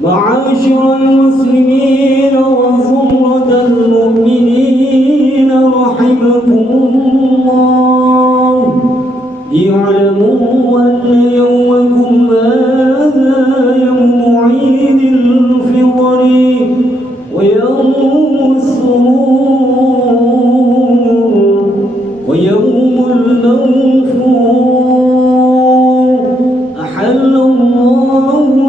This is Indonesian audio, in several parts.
معاشر المسلمين وزمرة المؤمنين رحمكم الله، اعلموا أن يومكم هذا يوم عيد الفطر ويوم السرور ويوم المغفور، أحل الله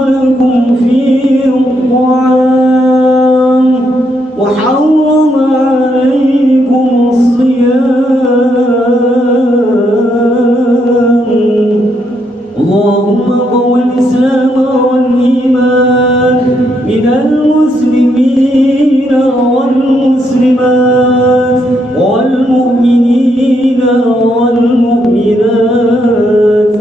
لكم فيه الطعام وحرم عليكم الصيام. اللهم قو الإسلام والإيمان من المسلمين والمسلمات والمؤمنين والمؤمنات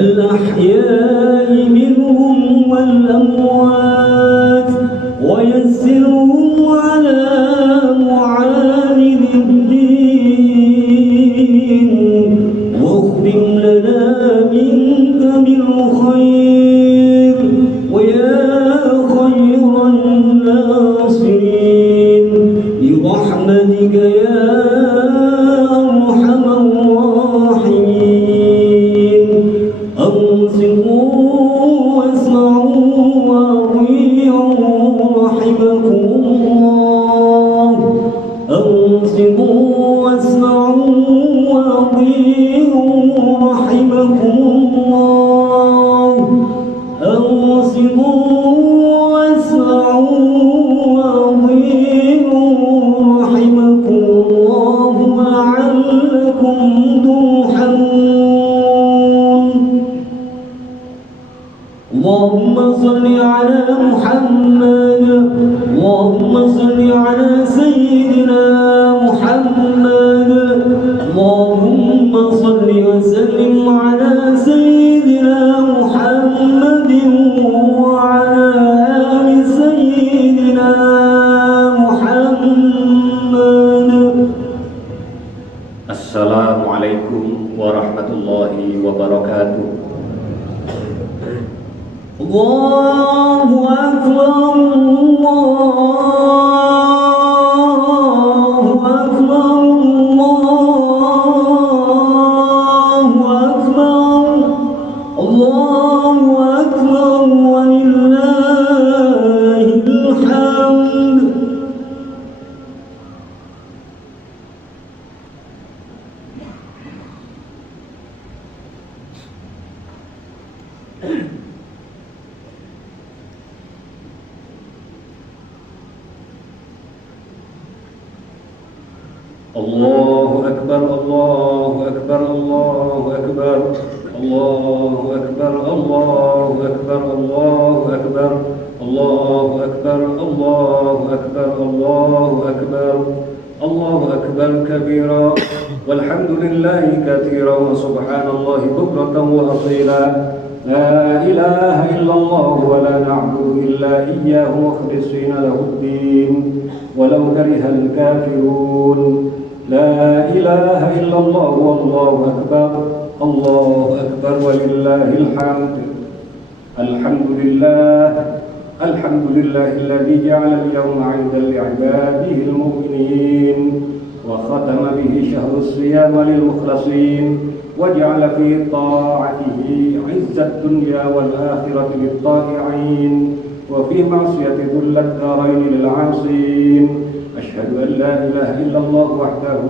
الأحياء منهم والأموات، ويسرهم على معاند الدين، واختم لنا منك بالخير ويا خير الناصرين برحمتك يا أرحم الراحمين. أنصتوا واسمعوا وأطيعوا رحمكم الله. أنصتوا واسمعوا وأطيعوا رحمكم الله. أنصتوا واسمعوا وأطيعوا رحمكم الله لعلكم ترحمون. اللهم صل على محمد، اللهم صل على سيدنا محمد، اللهم صل وسلم على سيدنا محمد وعلى آل سيدنا محمد. Assalamualaikum warahmatullahi wabarakatuh. Allahu Akbar, Allahu Akbar, Allahu Akbar, Allahu Akbar, walillahil hamd. Allahu Akbar, Allahu Akbar, Allahu Akbar, Allahu Akbar, Allahu Akbar, Allahu Akbar, Allahu Akbar, Allahu Akbar, Allahu Akbar, Allahu Akbar kabira, walhamdulillahi katsira, wa subhanallahi bukratan wa asila. La ilaha illallah wa la na'budu illa iyyahu mukhlisina lahu-d-din walau karihal kafirun. La ilaha illallah wallahu akbar, Allahu akbar walillahil hamd. Alhamdulillah, alhamdulillahilladzi ja'ala al-yawma 'inda li'ibadihi al-mu'minin wa khatama bihi shahrus siyam lil-mukhlasin wa ja'ala fi ta'atihi 'izzat dunya wal akhirati lit-ta'i'in wa fi ma'siyati dhullat darain lil-'asin. أشهد أن لا إله إلا الله وحده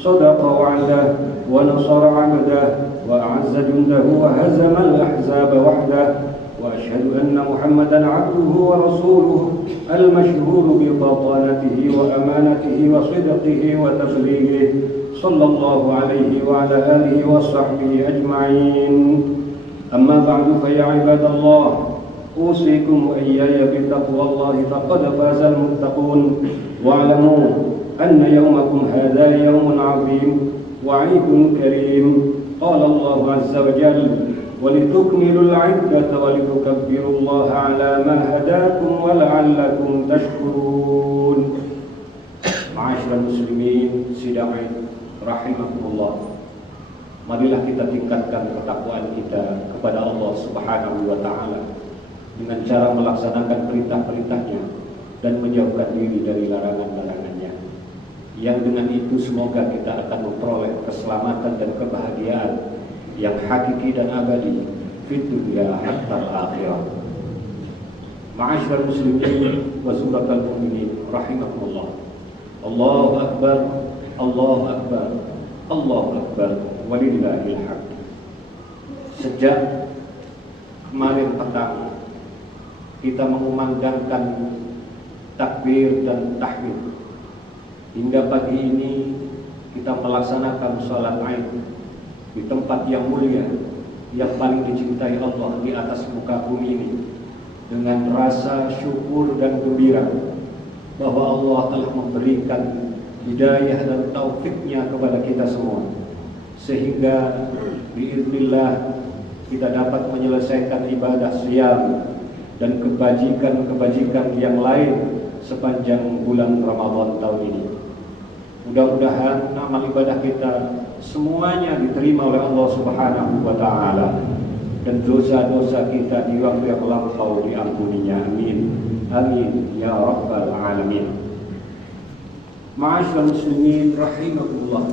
صدق وعده ونصر عبده وأعز جنده وهزم الأحزاب وحده، وأشهد أن محمدا عبده ورسوله المشهور بفطانته وأمانته وصدقه وتبليغه، صلى الله عليه وعلى آله وصحبه أجمعين. أما بعد، فيا عباد الله، أوصيكم وإياي بتقوى الله فقد فاز المتقون. واعلموا أن يومكم هذا يوم عظيم وعيد كريم. قال الله عز وجل: ولتكملوا العدة ولتكبروا الله على ما هداكم ولعلكم تشكرون. معاشر المسلمين sidang Id rahimakumullah. Marilah kita tingkatkan ketakwaan kita kepada Allah Subhanahu wa Ta'ala dengan cara melaksanakan perintah-perintahnya dan menjauhkan diri dari larangan-larangannya. Yang dengan itu semoga kita akan memperoleh keselamatan dan kebahagiaan yang hakiki dan abadi fid dunya hatta akhirah. Ma'asyiral muslimin wa zumratal mu'minin rahimakumullah. Allahu akbar, Allahu akbar, Allahu akbar, walillahil hamd. Sejak kemarin petang kita mengumandangkan takbir dan tahmid, hingga pagi ini kita melaksanakan sholat Aid di tempat yang mulia, yang paling dicintai Allah di atas muka bumi ini, dengan rasa syukur dan gembira bahwa Allah telah memberikan hidayah dan taufiknya kepada kita semua, sehingga biiznillah kita dapat menyelesaikan ibadah siyam dan kebajikan-kebajikan yang lain sepanjang bulan Ramadan tahun ini. Mudah-mudahan amal ibadah kita semuanya diterima oleh Allah Subhanahu wa Ta'ala, dan dosa-dosa kita di waktu yang lampau diampuninya. Amin, amin ya rabbal alamin. Ma'asyiral muslimin rahimakumullah.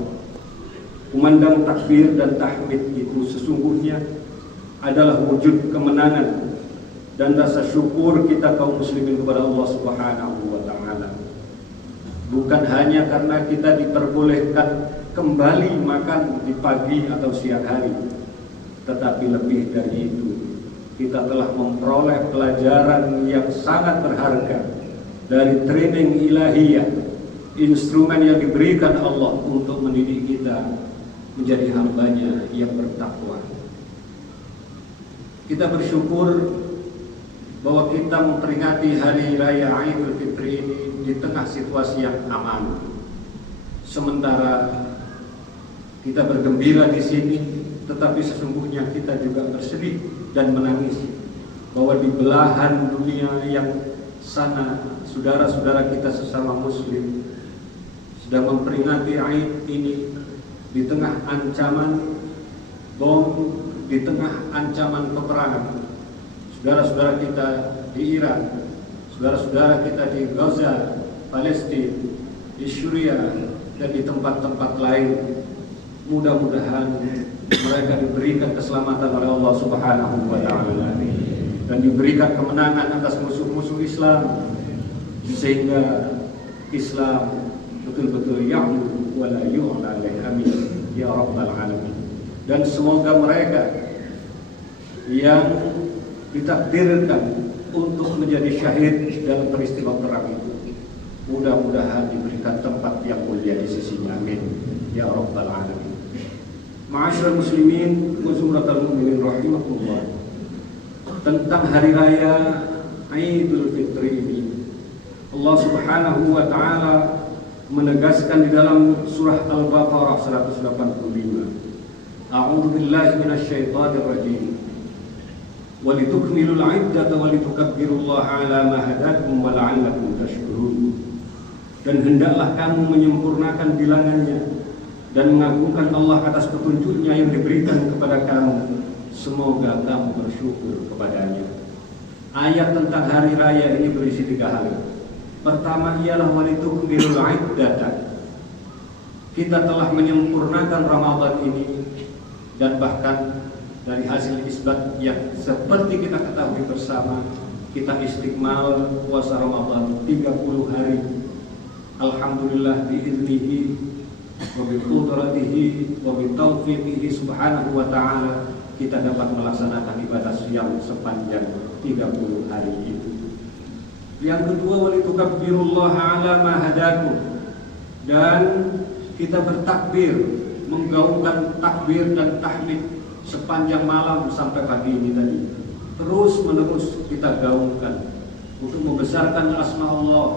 Kumandang takbir dan tahmid itu sesungguhnya adalah wujud kemenangan dan rasa syukur kita kaum muslimin kepada Allah Subhanahu wa Ta'ala. Bukan hanya karena kita diperbolehkan kembali makan di pagi atau siang hari, tetapi lebih dari itu, kita telah memperoleh pelajaran yang sangat berharga dari training ilahiyah, instrumen yang diberikan Allah untuk mendidik kita menjadi hambanya yang bertakwa. Kita bersyukur bahwa kita memperingati hari raya Idul Fitri ini di tengah situasi yang aman. Sementara kita bergembira di sini, tetapi sesungguhnya kita juga bersedih dan menangis bahwa di belahan dunia yang sana, saudara-saudara kita sesama muslim sedang memperingati Aid ini di tengah ancaman bom, di tengah ancaman peperangan. Saudara-saudara kita di Iran, saudara-saudara kita di Gaza, Palestina, di Syria, dan di tempat-tempat lain. Mudah-mudahan mereka diberikan keselamatan oleh Allah Subhanahu wa Ta'ala dan diberikan kemenangan atas musuh-musuh Islam, sehingga Islam betul-betul ya'lu wa la yu'la alaih. Amin ya rabbal alamin. Dan semoga mereka yang ditakdirkan untuk menjadi syahid dalam peristiwa perang itu, mudah-mudahan diberikan tempat yang mulia di sisinya. Amin ya rabbal alamin. Ma'asyiral muslimin wa zumratal mu'minin rahimakumullah. Tentang hari raya Idul Fitri ini, Allah Subhanahu wa Ta'ala menegaskan di dalam surah Al-Baqarah 185, A'udzu billahi minasyaitonir rajim. Walitukmilul 'iddata walitukabbirullaha 'ala ma hadakum wa la'allakum tashkurun. Dan hendaklah kamu menyempurnakan bilangannya dan mengagungkan Allah atas petunjuknya yang diberikan kepada kamu, semoga kamu bersyukur kepadanya. Ayat tentang hari raya ini berisi 3 hal. Pertama ialah walitukmilul 'iddata. Kita telah menyempurnakan Ramadan ini, dan bahkan dari hasil isbat yang seperti kita ketahui bersama, kita istiqmal puasa Ramadan 30 hari. Alhamdulillah biiznihi wa biqudratihi wa bitaufiqihi subhanahu wa ta'ala, kita dapat melaksanakan ibadah siyam sepanjang 30 hari itu. Yang kedua, walitukabbirullaha 'ala ma hadakum, dan kita bertakbir, menggaungkan takbir dan tahmid sepanjang malam sampai pagi ini tadi. Terus menerus kita gaungkan untuk membesarkan asma Allah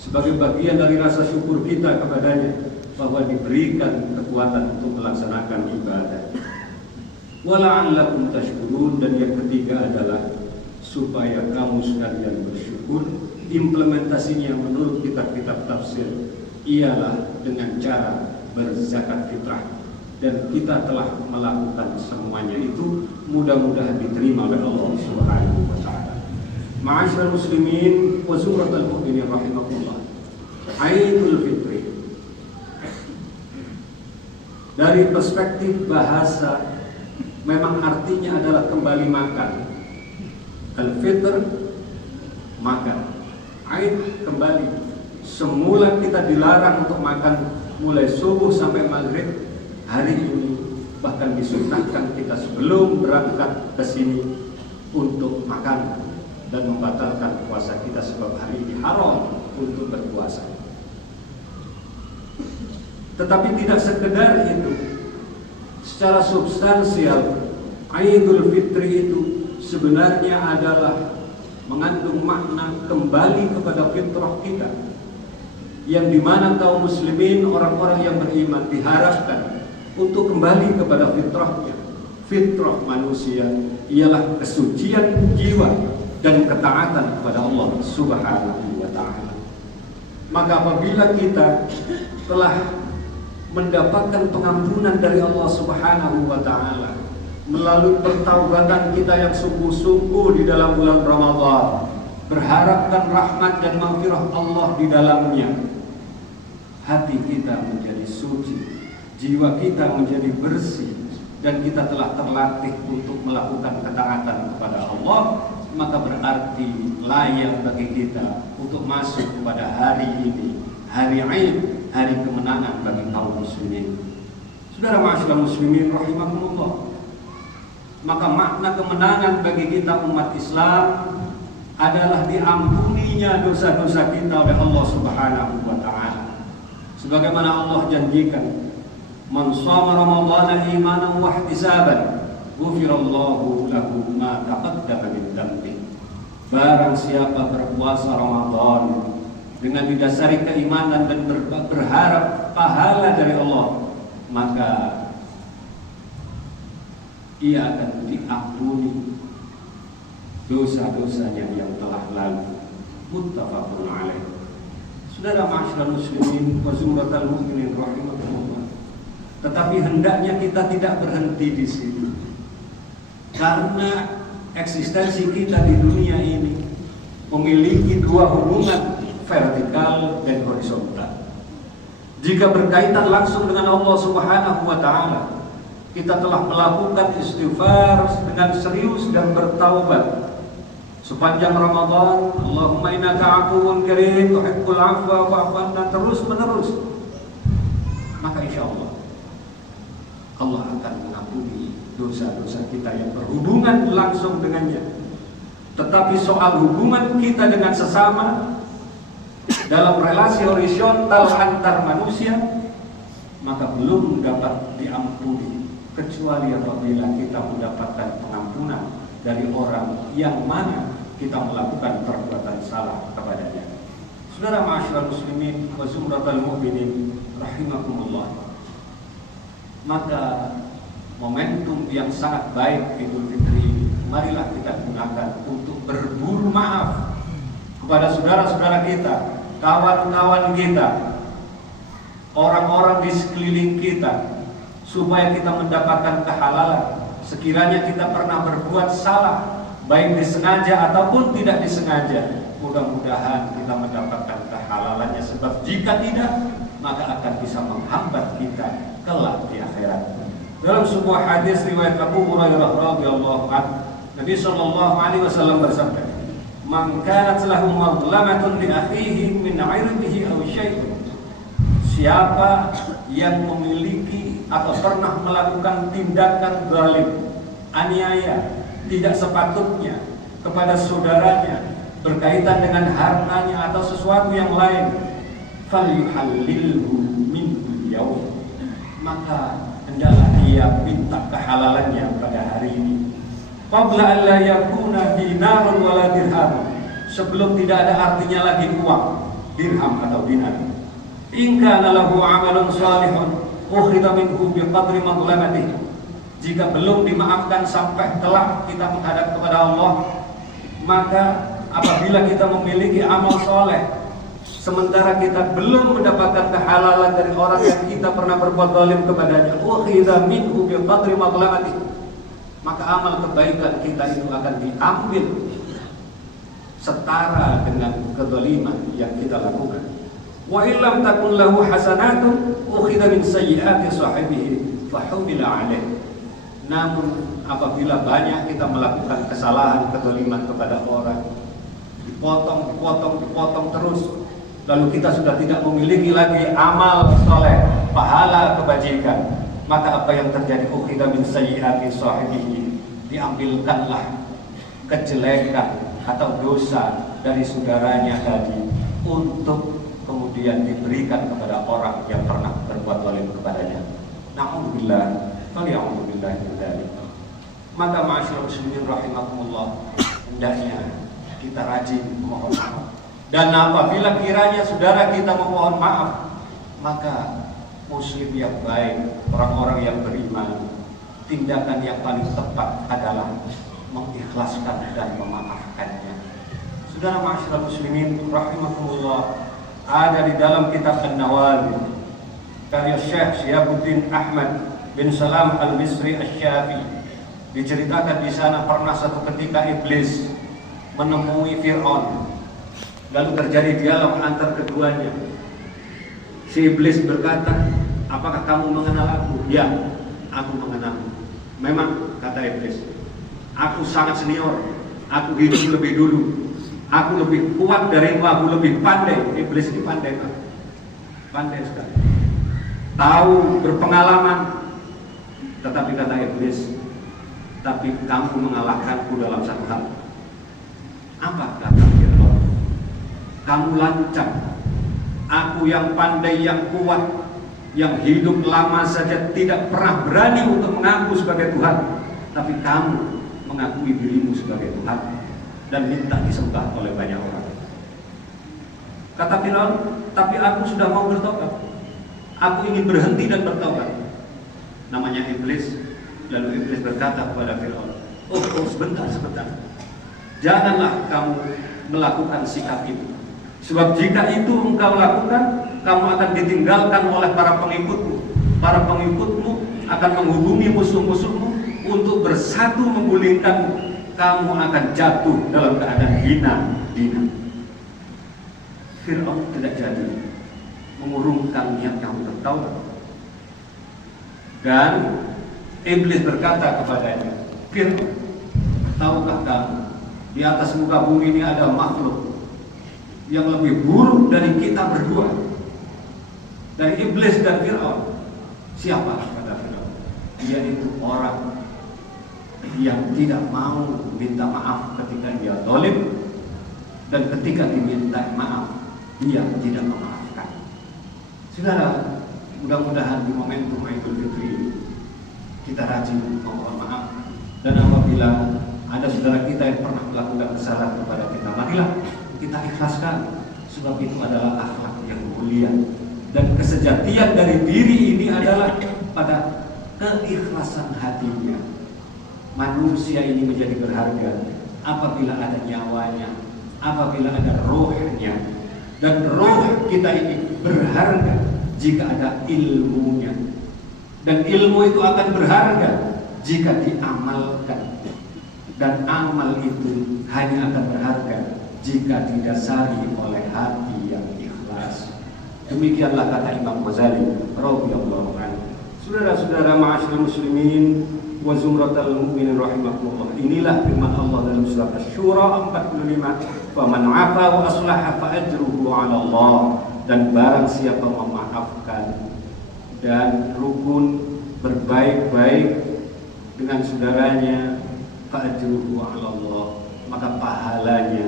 sebagai bagian dari rasa syukur kita kepadanya bahwa diberikan kekuatan untuk melaksanakan ibadah. Wala'allakum tashkurun, dan yang ketiga adalah supaya kamu sekalian bersyukur. Implementasinya menurut kitab-kitab tafsir ialah dengan cara berzakat fitrah. dan kita telah melakukan semuanya itu, mudah-mudahan diterima oleh Allah Subhanahu wa taala. Ma'asyiral muslimin wa zumratal mu'minin rahimakumullah. Aidul Fitri dari perspektif bahasa memang artinya adalah kembali makan. Al-Fitr makan, Aid kembali. Semula kita dilarang untuk makan mulai subuh sampai maghrib, hari ini bahkan disunnahkan kita sebelum berangkat ke sini untuk makan dan membatalkan puasa kita sebab hari ini haram untuk berpuasa. Tetapi tidak sekedar itu, secara substansial Aidul Fitri itu sebenarnya adalah mengandung makna kembali kepada fitrah kita, yang dimana kaum muslimin, orang-orang yang beriman diharapkan untuk kembali kepada fitrahnya. Fitrah manusia ialah kesucian jiwa dan ketaatan kepada Allah Subhanahu wa taala. Maka apabila kita telah mendapatkan pengampunan dari Allah Subhanahu wa taala melalui pertaubatan kita yang sungguh-sungguh di dalam bulan Ramadan, berharapkan rahmat dan maghfirah Allah di dalamnya, hati kita menjadi suci, jiwa kita menjadi bersih, dan kita telah terlatih untuk melakukan ketaatan kepada Allah, maka berarti layak bagi kita untuk masuk kepada hari ini, hari Aid, hari kemenangan bagi kaum muslimin. Saudara ma'asyiral muslimin rahimakumullah, maka makna kemenangan bagi kita umat Islam adalah diampuninya dosa-dosa kita oleh Allah Subhanahu wa taala. Sebagaimana Allah janjikan, man shama ramadhana imanan wa ihtisaban ghufirallahu lahu ma taqaddama min dhanbi. Barang siapa berpuasa Ramadan dengan didasari keimanan dan berharap pahala dari Allah, maka ia akan diampuni dosa-dosanya yang telah lalu. Muttafaqun alaih. Saudara ma'asyiral muslimin wa zumratal mu'minin rahimakumullah. Tetapi hendaknya kita tidak berhenti di sini, karena eksistensi kita di dunia ini memiliki dua hubungan, vertikal dan horizontal. Jika berkaitan langsung dengan Allah Subhanahu wa taala, kita telah melakukan istighfar dengan serius dan bertaubat sepanjang Ramadan. Allahumma innaka afuwun karim tuhibbul afwa fa'fu anna, terus menerus. Maka insyaallah Allah akan mengampuni dosa-dosa kita yang berhubungan langsung dengannya. Tetapi soal hubungan kita dengan sesama dalam relasi horizontal antar manusia, maka belum dapat diampuni kecuali apabila kita mendapatkan pengampunan dari orang yang mana kita melakukan perbuatan salah kepadanya. Saudara ma'asyiral muslimin wa zumratal mu'minin rahimakumullah, maka momentum yang sangat baik Idul Fitri, marilah kita gunakan untuk berburu maaf kepada saudara-saudara kita, kawan-kawan kita, orang-orang di sekeliling kita, supaya kita mendapatkan kehalalan. Sekiranya kita pernah berbuat salah, baik disengaja ataupun tidak disengaja, mudah-mudahan kita mendapatkan kehalalannya, sebab jika tidak, maka akan bisa menghambat kita kelak di akhirat. Dalam sebuah hadis riwayat Abu Hurairah radhiyallahu anhu, Nabi sallallahu alaihi wasallam bersabda, "Man kanat lahu madlamatun li akhihi min 'irdihi aw syai'in." Siapa yang memiliki atau pernah melakukan tindakan zalim, aniaya, tidak sepatutnya kepada saudaranya berkaitan dengan hartanya atau sesuatu yang lain, falyuhallilhu min yaum, maka hendaklah dia minta kehalalannya pada hari ini. Qabla an la yakuna dinarun wala dirham, sebelum tidak ada artinya lagi uang, dirham atau dinar. In kana lahu 'amalun shalihun ukhrida minhu biqadri madlamatih, jika belum dimaafkan sampai telah kita menghadap kepada Allah, maka apabila kita memiliki amal soleh sementara kita belum mendapatkan kehalalan dari orang yang kita pernah berbuat zalim kepadanya, ukhidha minhu biqadri madlamati, maka amal kebaikan kita itu akan diambil setara dengan kezaliman yang kita lakukan. Wa illam takun lahu hasanatun ukhidha min sayyiati sahibihi fahumila alaih. Namun apabila banyak kita melakukan kesalahan, kezaliman kepada orang, dipotong terus, lalu kita sudah tidak memiliki lagi amal soleh, pahala kebajikan, maka apa yang terjadi? Ukhidha min sayyiati sahibihi, diambilkanlah kejelekan atau dosa dari saudaranya tadi untuk kemudian diberikan kepada orang yang pernah berbuat zalim kepadanya. Na'udzubillah, faliya'udzubillah min dzalik. Maka ma'asyiral muslimin rahimakumullah, hendaknya kita rajin memohon maaf. Dan apabila kiranya saudara kita memohon maaf, maka muslim yang baik, orang-orang yang beriman, tindakan yang paling tepat adalah mengikhlaskan dan memaafkannya. Saudara ma'asyiral muslimin rahimakumullah, ada di dalam kitab An-Nawawir karya Syekh Syihabuddin Ahmad bin Salam Al-Misri Asy-Syafi'i, diceritakan di sana pernah satu ketika iblis menemui Fir'aun, lalu terjadi dialog antar keduanya. Si iblis berkata, apakah kamu mengenal aku? Ya, aku mengenalmu. Memang, kata iblis, aku sangat senior, aku hidup lebih dulu, aku lebih kuat darimu, aku lebih pandai. Iblis ini pandai, Pak. Pandai sekali, tahu, berpengalaman. Tetapi kata iblis, tapi kamu mengalahkanku dalam satu hal. Apa kata Fir'aun? Kamu lancang, aku yang pandai, yang kuat, yang hidup lama saja tidak pernah berani untuk mengaku sebagai Tuhan, tapi kamu mengakui dirimu sebagai Tuhan dan minta disembah oleh banyak orang. Kata Fir'aun, tapi aku sudah mau bertobat, aku ingin berhenti dan bertobat. Namanya iblis. Lalu iblis berkata kepada Fir'aun, oh sebentar, janganlah kamu melakukan sikap itu, sebab jika itu engkau lakukan, kamu akan ditinggalkan oleh para pengikutmu. Para pengikutmu akan menghubungi musuh-musuhmu untuk bersatu menggulingkanmu. Kamu akan jatuh dalam keadaan hina. Fir'aun tidak jadi mengurungkan niatnya untuk bertaubat. Dan iblis berkata kepadanya, Fir'aun, tahukah kamu di atas muka bumi ini ada makhluk yang lebih buruk dari kita berdua, dari iblis dan Fir'aun? Siapa? Kata Fir'aun, dia itu orang yang tidak mau minta maaf ketika dia zalim, dan ketika diminta maaf dia tidak memaafkan. Saudara, mudah-mudahan di momentum Idul Fitri kita rajin memohon maaf, dan apabila ada saudara kita yang pernah melakukan kesalahan kepada kita, marilah kita ikhlaskan, sebab itu adalah akhlak yang mulia, dan kesejatian dari diri ini adalah pada keikhlasan hatinya. Manusia ini menjadi berharga apabila ada nyawanya, apabila ada rohnya, dan roh kita ini berharga jika ada ilmunya. Dan ilmu itu akan berharga jika diamalkan. Dan amal itu hanya akan berharga jika didasari oleh hati yang ikhlas. Demikianlah kata Imam Ghazali radhiyallahu anhu. Saudara-saudara ma'asyiral muslimin wa zumratal mu'minin rahimakumullah. Inilah firman Allah dalam surat Asy-Syura 45, "Faman 'afa wa aslaha fa ajruhu 'ala Allah." Dan barang siapa memaafkan dan rukun berbaik-baik dengan saudaranya, fa'ajruhu 'ala Allah, maka pahalanya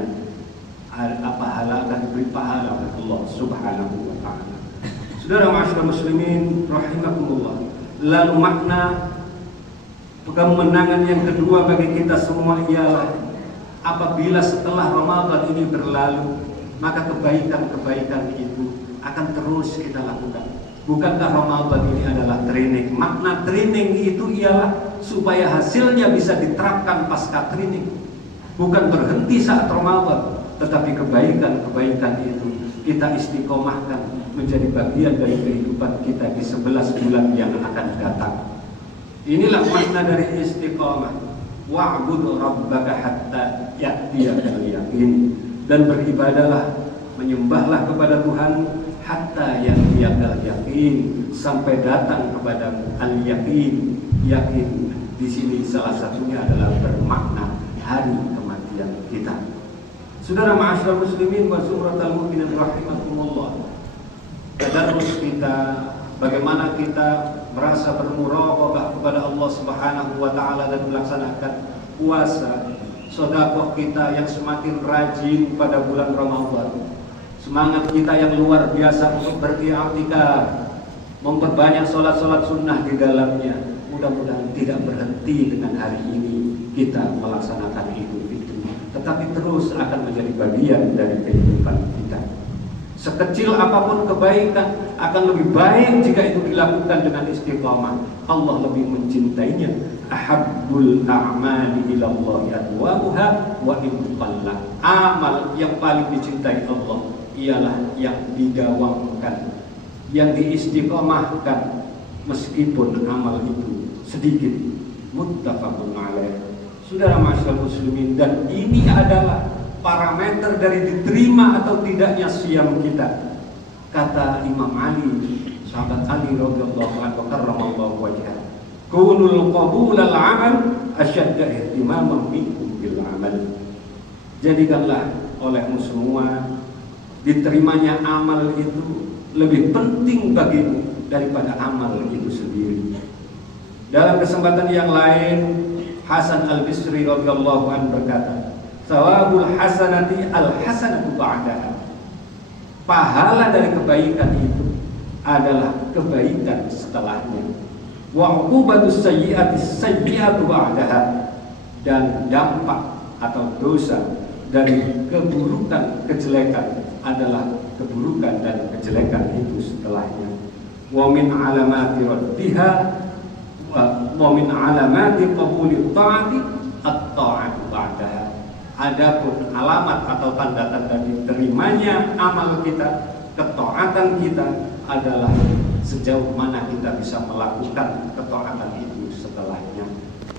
pahala akan diberi pahala oleh Allah Subhanahu wa taala. Saudara ma'asyiral muslimin rahimakumullah. Lalu makna kemenangan yang kedua bagi kita semua ialah apabila setelah Ramadan ini berlalu, maka kebaikan-kebaikan itu akan terus kita lakukan. Bukankah Ramadan ini adalah training? Makna training itu ialah supaya hasilnya bisa diterapkan pasca training. Bukan berhenti saat Ramadan, tetapi kebaikan-kebaikan itu kita istiqomahkan menjadi bagian dari kehidupan kita di 11 bulan yang akan datang. Inilah makna dari istiqomah. Wa'budu rabbaka hatta ya'tiyakal yaqin. Dan beribadahlah, menyembahlah kepada Tuhan hatta ya'tiyakal yaqin, sampai datang kepada al-yaqin. Yakin di sini salah satunya adalah bermakna hari kematian kita. Saudara ma'asyiral muslimin wa sumratal mu'minin rahimakumullah. Tadarrus kita, bagaimana kita merasa bermuraqabah kepada Allah Subhanahu wa taala dan melaksanakan puasa, sedekah kita yang semakin rajin pada bulan Ramadan. Semangat kita yang luar biasa untuk beriktikaf, memperbanyak salat-salat sunnah di dalamnya. Mudah-mudahan tidak berhenti dengan hari ini kita melaksanakan itu, tetapi terus akan menjadi bagian dari kehidupan kita. Sekecil apapun kebaikan akan lebih baik jika itu dilakukan dengan istiqamah. Allah lebih mencintainya. Ahabbul a'mali ilallahi adwamuha wa in qalla. Amal yang paling dicintai Allah ialah yang didawamkan, yang diistiqamahkan meskipun amal itu sedikit. Muttafaqun alaih. Saudara ma'asyiral muslimin, dan ini adalah parameter dari diterima atau tidaknya siam kita. Kata Imam Ali, sahabat Ali radhiyallahu anhu karramallahu wajhah, kunul qabul al-amal asyadda ihtimaman minkum bil amal. Jadikanlah olehmu semua diterimanya amal itu lebih penting bagimu daripada amal itu sendiri. Dalam kesempatan yang lain, Hasan Al-Bisri radhiyallahu anhu berkata, "Thawabul hasanati al-hasanatu ba'daha." Pahala dari kebaikan itu adalah kebaikan setelahnya. Wa 'uqubatus sayyi'ati sayyi'atu ba'daha. Dan dampak atau dosa dari keburukan kejelekan adalah keburukan dan kejelekan itu setelahnya. Wa min 'alamati raddiha wa min 'alamati qabuli ta'ati at-ta'atu ba'daha. Adapun alamat atau tanda-tanda diterimanya amal kita, ketaatan kita adalah sejauh mana kita bisa melakukan ketaatan itu setelahnya.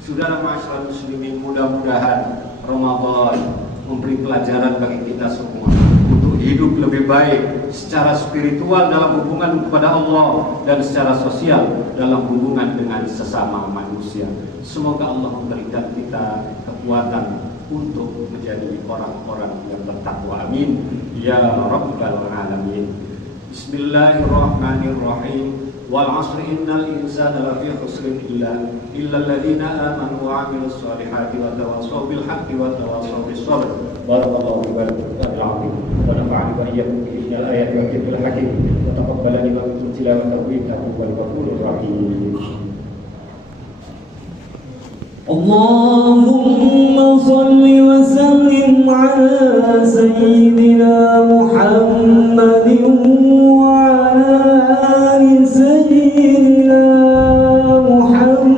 Saudara ma'asyiral muslimin, mudah-mudahan Ramadan memberi pelajaran bagi kita semua untuk hidup lebih baik secara spiritual dalam hubungan kepada Allah dan secara sosial dalam hubungan dengan sesama manusia. Semoga Allah memberikan kita kekuatan untuk menjadi orang-orang yang bertakwa. Amin ya rabbal alamin. Bismillahirrahmanirrahim. Wal 'asri innal insana lafi khusrin illa alladziina aamanu wa 'amilus shaalihati wa tawassaw bil haqqi wa tawassaw bis sabr. Barakallahu li wa lakum fil 'azim wa nafa'ani wa iyyakum bi ayati wa dhikril hakim wa taqabbalani wa minkum tilawatahu innahu huwal ghafurur rahim. Allahumma salli wa sallim ala sayyidina Muhammadin wa ala ali sayyidina Muhammad.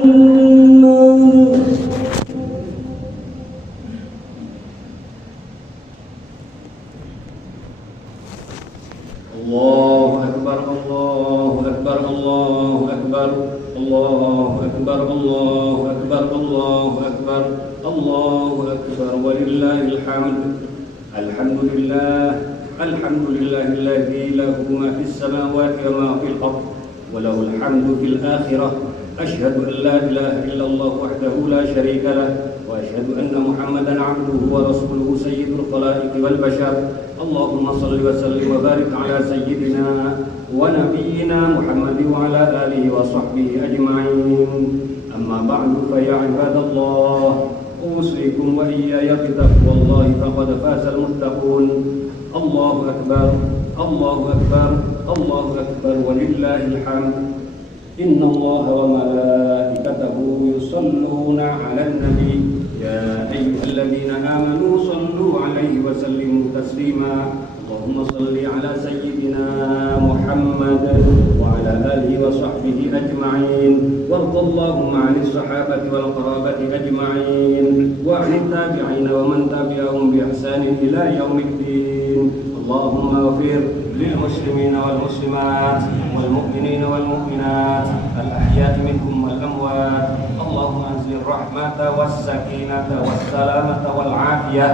Allahu akbar, Allahu akbar, Allahu akbar. Allahu akbar, Allahu akbar, Allahu akbar, Allahu akbar, walillahil hamd. Alhamdulillah, alhamdulillahilladzi lahu ma fis samawati wa ma fil ardh wa lahul hamdu fil akhirah. Asyhadu an la ilaha illallah wahdahu la syarika lah wa asyhadu anna Muhammadan 'abduhu wa rasuluhu sayyidul khalaiqi wal bashar. Allahumma salli wa sallim wa barik ala sayyidina wa nabiyyina Muhammad wa ala alihi wa sahbihi ajma'in. Amma ba'du, fa ya ibadallah, usikum wa iyaya bitaqwallahi faqad fazal muttaqun. Allahu akbar, Allahu akbar, Allahu akbar, walillahil hamd. Inna Allaha wa malaikatahu yusalluna 'alan nabi يا أيها الذين آمنوا صلوا عليه وسلموا تسليما اللهم صل على سيدنا محمد وعلى آله وصحبه أجمعين وارض اللهم عن الصحابة والقرابة أجمعين وعن التابعين ومن تبعهم بإحسان إلى يوم الدين اللهم اغفر للمسلمين والمسلمات والمؤمنين والمؤمنات الأحياء منهم والأموات اللهم أنزل الرحمة والسكينة والسلامة والعافية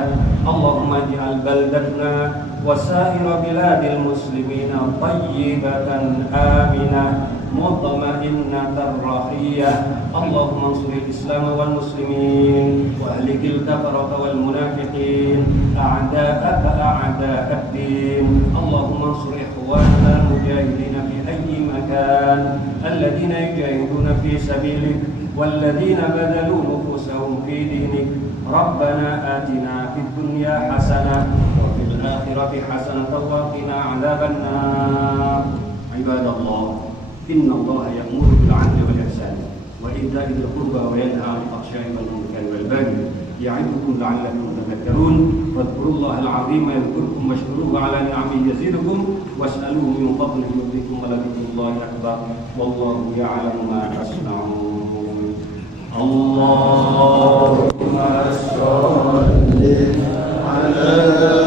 اللهم اجعل بلدتنا وسائر بلاد المسلمين طيبة آمنة مطمئنة رخية اللهم انصر الإسلام والمسلمين وأهلك الكفرة والمنافقين أعداءك أعداء الدين اللهم انصر إخواننا المجاهدين في أي مكان الذين يجاهدون في سبيلك والذين بذلوا نفوسهم في دينك ربنا آتنا في الدنيا حسنة وفي الآخرة حسنة وقنا عذاب النار عباد الله إن الله يأمر بالعدل والإحسان وإيتاء ذي القربى وينهى عن الفحشاء والمنكر والبغي يعظكم لعلكم تذكرون فاذكروا الله العظيم يذكركم واشكروه على نعمه يزيدكم واسألوه من فضله يؤتكم ولذكر الله أكبر والله يعلم ما تصنعون اللهم صل على